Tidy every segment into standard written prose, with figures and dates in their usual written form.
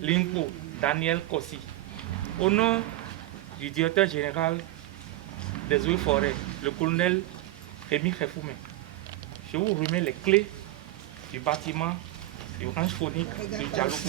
Lingpo Daniel Kossi, au nom du directeur général des eaux et forêts, le colonel Rémi Refoumé, je vous remets les clés du bâtiment du ranch phonique de Djalokou.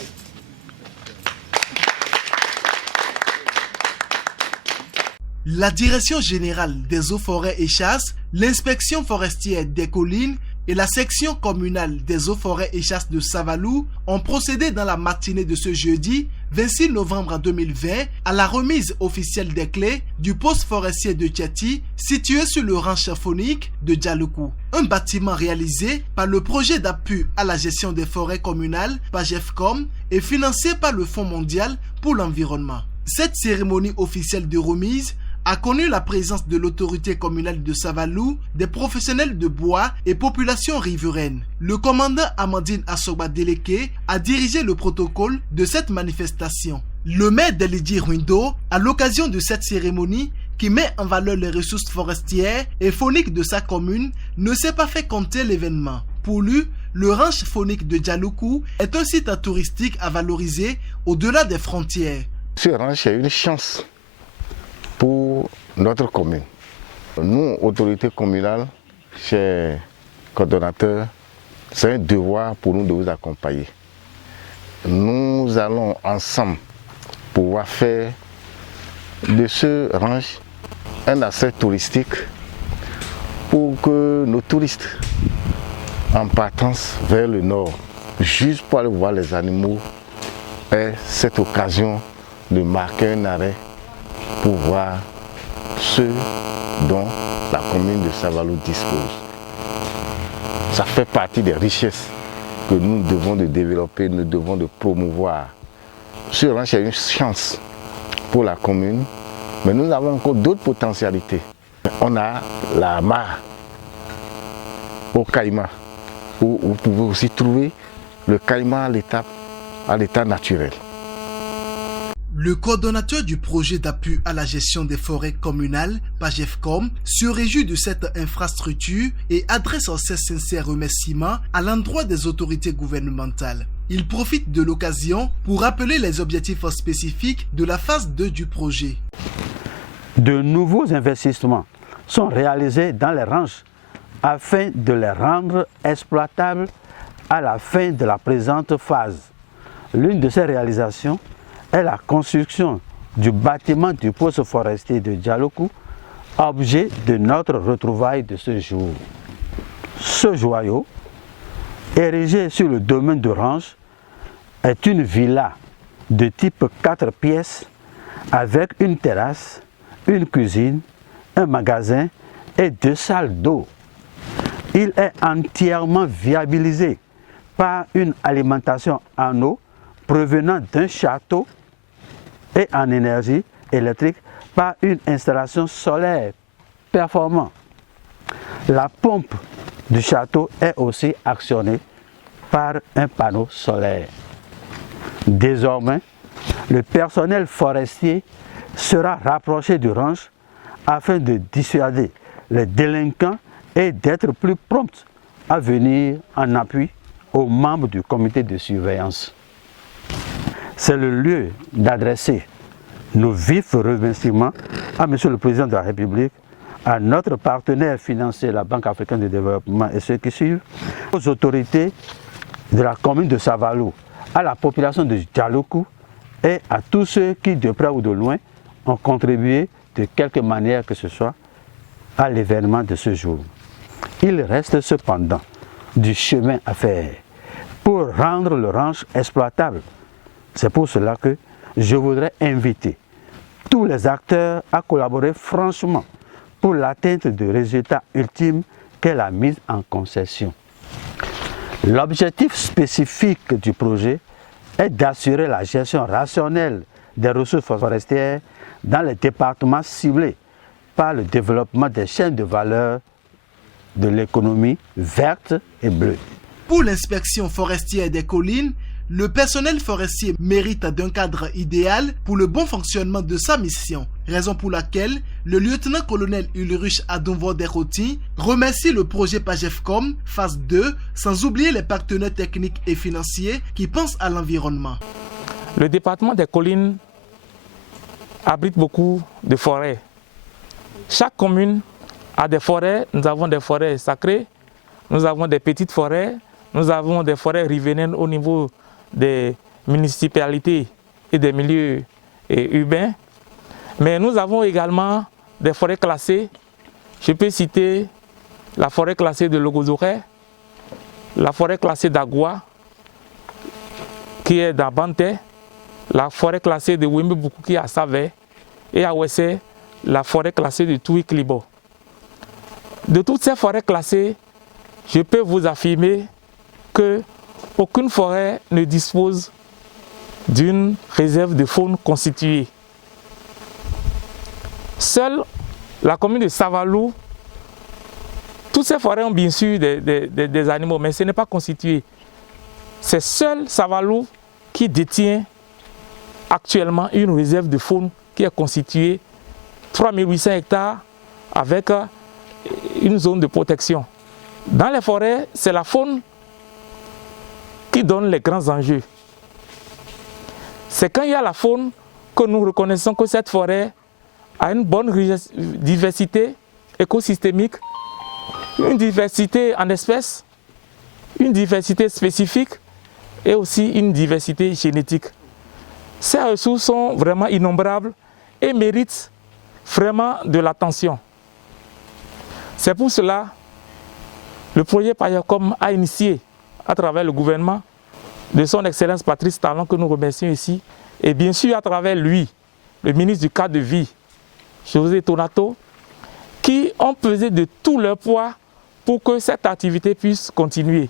La Direction générale des eaux, forêts et chasses, l'inspection forestière des collines et la section communale des eaux, forêts et chasses de Savalou ont procédé dans la matinée de ce jeudi 26 novembre 2020 à la remise officielle des clés du poste forestier de Tchati situé sur le ranch phonique de Djalokou. Un bâtiment réalisé par le projet d'appui à la gestion des forêts communales PAGEFCOM et financé par le Fonds mondial pour l'environnement. Cette cérémonie officielle de remise a connu la présence de l'autorité communale de Savalou, des professionnels de bois et population riveraine. Le commandant Amandine Assoba Deleke a dirigé le protocole de cette manifestation. Le maire d'Elidji Ruindo, à l'occasion de cette cérémonie, qui met en valeur les ressources forestières et phoniques de sa commune, ne s'est pas fait compter l'événement. Pour lui, le ranch phonique de Djalokou est un site touristique à valoriser au-delà des frontières. Ce ranch est une chance pour notre commune. Nous, autorités communales, chers coordonnateurs, c'est un devoir pour nous de vous accompagner. Nous allons ensemble pouvoir faire de ce ranch un asset touristique pour que nos touristes, en partance vers le nord, juste pour aller voir les animaux, aient cette occasion de marquer un arrêt pour voir ce dont la commune de Savalou dispose. Ça fait partie des richesses que nous devons de développer, nous devons de promouvoir. Ce ranch est une chance pour la commune, mais nous avons encore d'autres potentialités. On a la mare au Caïman, où vous pouvez aussi trouver le Caïman à l'état naturel. Le coordonnateur du projet d'appui à la gestion des forêts communales, PAGEFCOM, se réjouit de cette infrastructure et adresse ses sincères remerciements à l'endroit des autorités gouvernementales. Il profite de l'occasion pour rappeler les objectifs spécifiques de la phase 2 du projet. De nouveaux investissements sont réalisés dans les ranchs afin de les rendre exploitables à la fin de la présente phase. L'une de ces réalisations est la construction du bâtiment du poste forestier de Djalokou, objet de notre retrouvaille de ce jour. Ce joyau, érigé sur le domaine de ranch, est une villa de type 4 pièces avec une terrasse, une cuisine, un magasin et 2 salles d'eau. Il est entièrement viabilisé par une alimentation en eau provenant d'un château et en énergie électrique par une installation solaire performante. La pompe du château est aussi actionnée par un panneau solaire. Désormais, le personnel forestier sera rapproché du ranch afin de dissuader les délinquants et d'être plus prompt à venir en appui aux membres du comité de surveillance. C'est le lieu d'adresser nos vifs remerciements à M. le Président de la République, à notre partenaire financier, la Banque africaine de développement et ceux qui suivent, aux autorités de la commune de Savalou, à la population de Djalokou et à tous ceux qui, de près ou de loin, ont contribué de quelque manière que ce soit à l'événement de ce jour. Il reste cependant du chemin à faire pour rendre le ranch exploitable. C'est pour cela que je voudrais inviter tous les acteurs à collaborer franchement pour l'atteinte du résultat ultime qu'est la mise en concession. L'objectif spécifique du projet est d'assurer la gestion rationnelle des ressources forestières dans les départements ciblés par le développement des chaînes de valeur de l'économie verte et bleue. Pour l'inspection forestière des collines, le personnel forestier mérite d'un cadre idéal pour le bon fonctionnement de sa mission, raison pour laquelle le lieutenant-colonel Ulrich Adonvoderoti remercie le projet PAGEFCOM phase 2, sans oublier les partenaires techniques et financiers qui pensent à l'environnement. Le département des collines abrite beaucoup de forêts. Chaque commune a des forêts. Nous avons des forêts sacrées, nous avons des petites forêts, nous avons des forêts riveraines au niveau des municipalités et des milieux urbains. Mais nous avons également des forêts classées. Je peux citer la forêt classée de Logozoré, la forêt classée d'Agua, qui est dans Banté, la forêt classée de Wimbubuku qui est à Savé, et à Wessé, la forêt classée de Touik-Libo. De toutes ces forêts classées, je peux vous affirmer qu'aucune forêt ne dispose d'une réserve de faune constituée. Seule la commune de Savalou, toutes ces forêts ont bien sûr des animaux, mais ce n'est pas constitué. C'est seul Savalou qui détient actuellement une réserve de faune qui est constituée 3800 hectares avec une zone de protection. Dans les forêts, c'est la faune qui donne les grands enjeux. C'est quand il y a la faune que nous reconnaissons que cette forêt a une bonne diversité écosystémique, une diversité en espèces, une diversité spécifique et aussi une diversité génétique. Ces ressources sont vraiment innombrables et méritent vraiment de l'attention. C'est pour cela que le projet Payacom a initié à travers le gouvernement de son Excellence Patrice Talon, que nous remercions ici, et bien sûr à travers lui, le ministre du cadre de vie, José Tonato, qui ont pesé de tout leur poids pour que cette activité puisse continuer.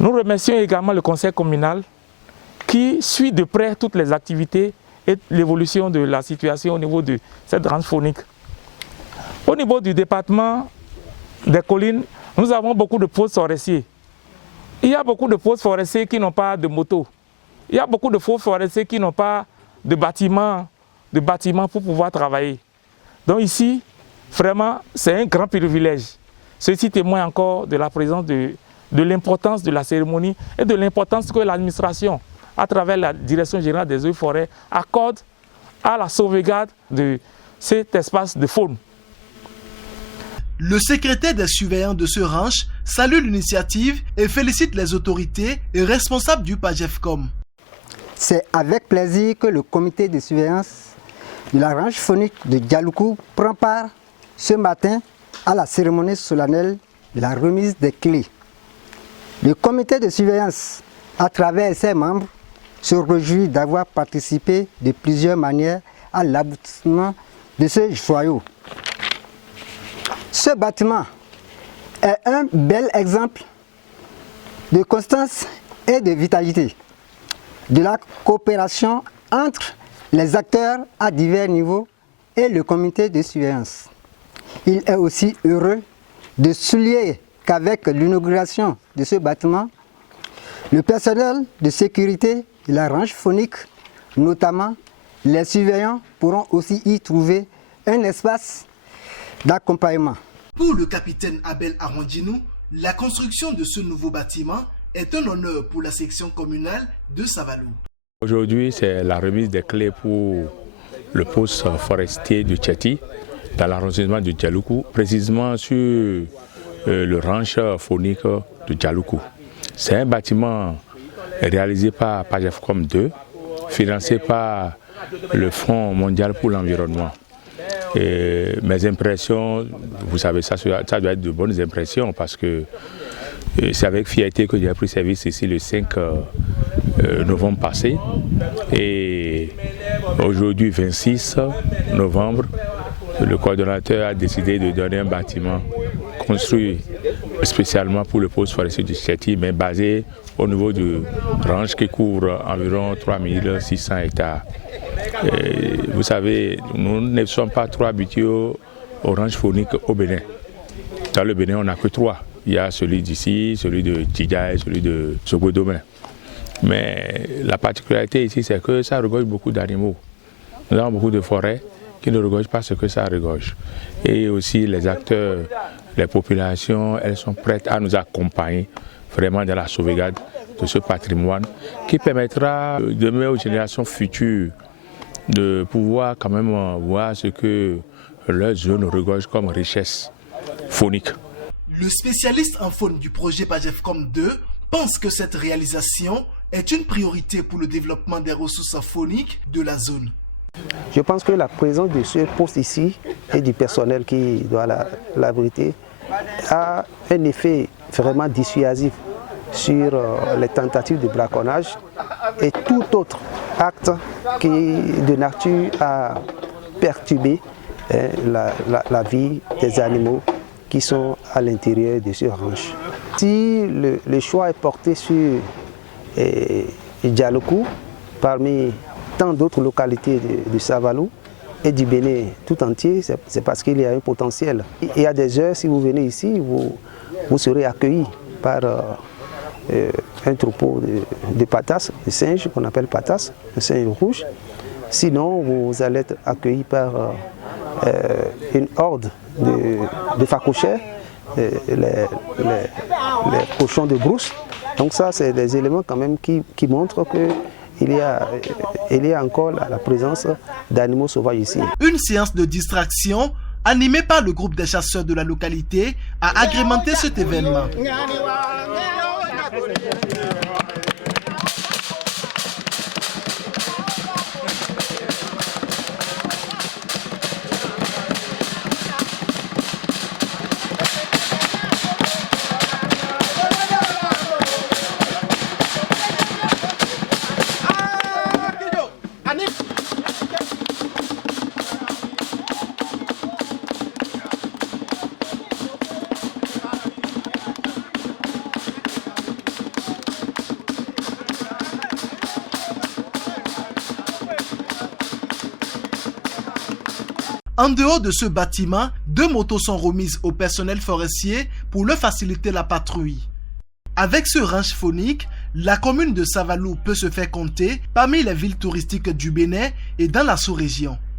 Nous remercions également le conseil communal qui suit de près toutes les activités et l'évolution de la situation au niveau de cette range faunique. Au niveau du département des collines, nous avons beaucoup de postes forestiers. Il y a beaucoup de postes forestiers qui n'ont pas de moto. Il y a beaucoup de postes forestiers qui n'ont pas de bâtiments pour pouvoir travailler. Donc ici, vraiment, c'est un grand privilège. Ceci témoigne encore de la présence de l'importance de la cérémonie et de l'importance que l'administration, à travers la Direction générale des eaux et forêts, accorde à la sauvegarde de cet espace de faune. Le secrétaire des surveillants de ce ranch salue l'initiative et félicite les autorités et responsables du PAGEFCOM. C'est avec plaisir que le comité de surveillance de la ranch faunique de Dialoukou prend part ce matin à la cérémonie solennelle de la remise des clés. Le comité de surveillance, à travers ses membres, se réjouit d'avoir participé de plusieurs manières à l'aboutissement de ce joyau. Ce bâtiment est un bel exemple de constance et de vitalité, de la coopération entre les acteurs à divers niveaux et le comité de surveillance. Il est aussi heureux de souligner qu'avec l'inauguration de ce bâtiment, le personnel de sécurité de la ranch faunique, notamment les surveillants, pourront aussi y trouver un espace d'accompagnement. Pour le capitaine Abel Arrondinou, la construction de ce nouveau bâtiment est un honneur pour la section communale de Savalou. Aujourd'hui, c'est la remise des clés pour le poste forestier du Tcheti, dans l'arrondissement de Dialoukou, précisément sur le ranch faunique de Dialoukou. C'est un bâtiment réalisé par PAGEFCOM 2, financé par le Fonds mondial pour l'environnement. Mes impressions, vous savez, ça doit être de bonnes impressions parce que c'est avec fierté que j'ai pris service ici le 5 novembre passé. Et aujourd'hui, 26 novembre, le coordonnateur a décidé de donner un bâtiment construit spécialement pour le poste forestier du Tcheti, mais basé au niveau du ranch qui couvre environ 3600 hectares. Et vous savez, nous ne sommes pas trop habitués au ranch faunique au Bénin. Dans le Bénin, on n'a que 3. Il y a celui d'ici, celui de Tidja et celui de Sogodomé. Mais la particularité ici, c'est que ça regorge beaucoup d'animaux. Nous avons beaucoup de forêts qui ne regorgent pas ce que ça regorge. Et aussi les acteurs, les populations, elles sont prêtes à nous accompagner vraiment dans la sauvegarde de ce patrimoine qui permettra demain aux générations futures de pouvoir quand même voir ce que leur zone regorge comme richesse faunique. Le spécialiste en faune du projet PAGEFCOM 2 pense que cette réalisation est une priorité pour le développement des ressources fauniques de la zone. Je pense que la présence de ce poste ici et du personnel qui doit l'abriter a un effet vraiment dissuasif sur les tentatives de braconnage et tout autre acte qui est de nature à perturber la vie des animaux qui sont à l'intérieur de ce ranch. Si le choix est porté sur Djaloukou, parmi tant d'autres localités de Savalou et du Bénin tout entier, c'est parce qu'il y a un potentiel. Il y a des heures, si vous venez ici, vous serez accueillis par un troupeau de patas, de singes qu'on appelle patas, un singe rouge. Sinon, vous allez être accueillis par une horde de facouchères, les cochons de brousse. Donc ça, c'est des éléments quand même qui montrent qu'il y a encore la présence d'animaux sauvages ici. Une séance de distraction animée par le groupe des chasseurs de la localité a agrémenté cet événement. En dehors de ce bâtiment, 2 motos sont remises au personnel forestier pour leur faciliter la patrouille. Avec ce ranch faunique, la commune de Savalou peut se faire compter parmi les villes touristiques du Bénin et dans la sous-région.